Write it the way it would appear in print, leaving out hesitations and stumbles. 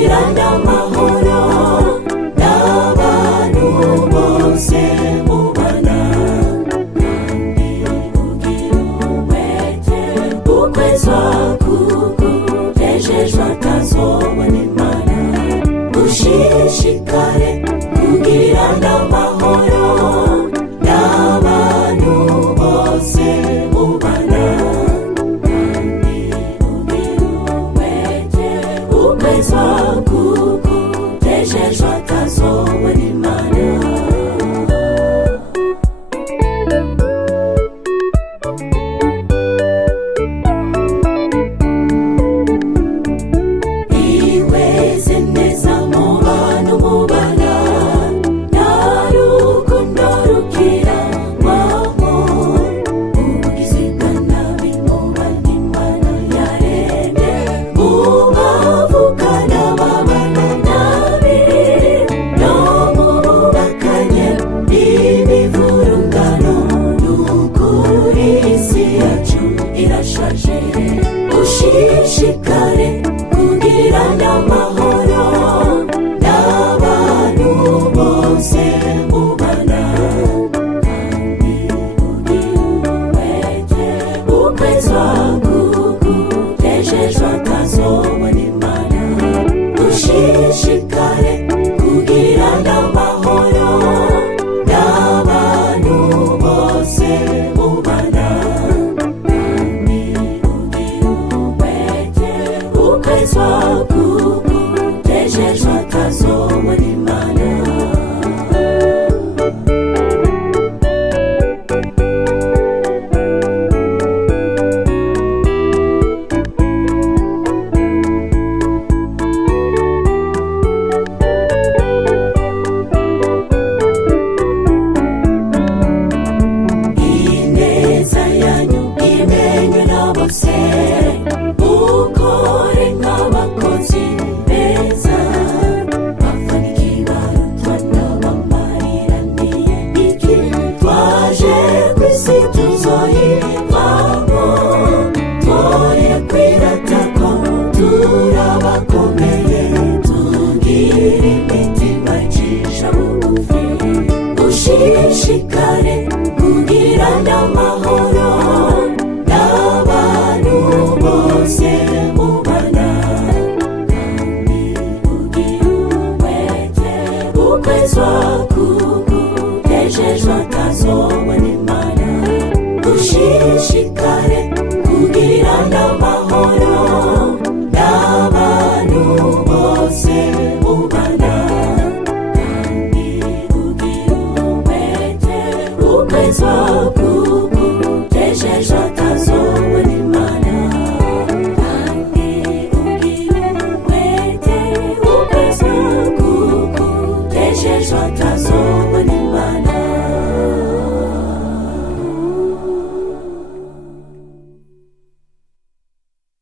kugirana amahoro n'abantu bose mubana kandi ugira umwete ukwezwa kugejejwe akazobona Imana ushishikare kugirana amahoro n'abantu bose mubana kandi ugira umwete ukwezwa kugejejwe akazobona Imana iweze neza mu bantu mubana nta rukundo rukirangwamo ubugizi bwa nabi mu bana Imana yaremye mu bavukana babana nabi no mu bubakanye imivurungano n'ukuri isi yacu irashaje ushishikare kugirana amahoro n'abantu bose mubana kandi ugira umwete ukwezwa kugejejwe akazobona Imana ushishikare kugirana amahoro n'abantu bose mubana kandi ugira umwete ukwezwa kugejejwe akazobona Imana ineza yanyu imenywe na bose ukore nk'abakozi beza bafana ikibarutwa n'abamariraniye iki twaje ku isi tuzoyivamo twoye kwirata ko turabakomeye tugira imitima icisha bugufi ushishikare kugirana amahoro n'abantu bose mubana kandi ugira umwete ukwezwa kugejejwe akazobona Imana ushishikare kugirana amahoro n'abantu bose mubana kandi ugira umwete ukwezwa kugejejwe akazobona Imana kandi ugira umwete ukwezwa kugejejwe akazobona Imana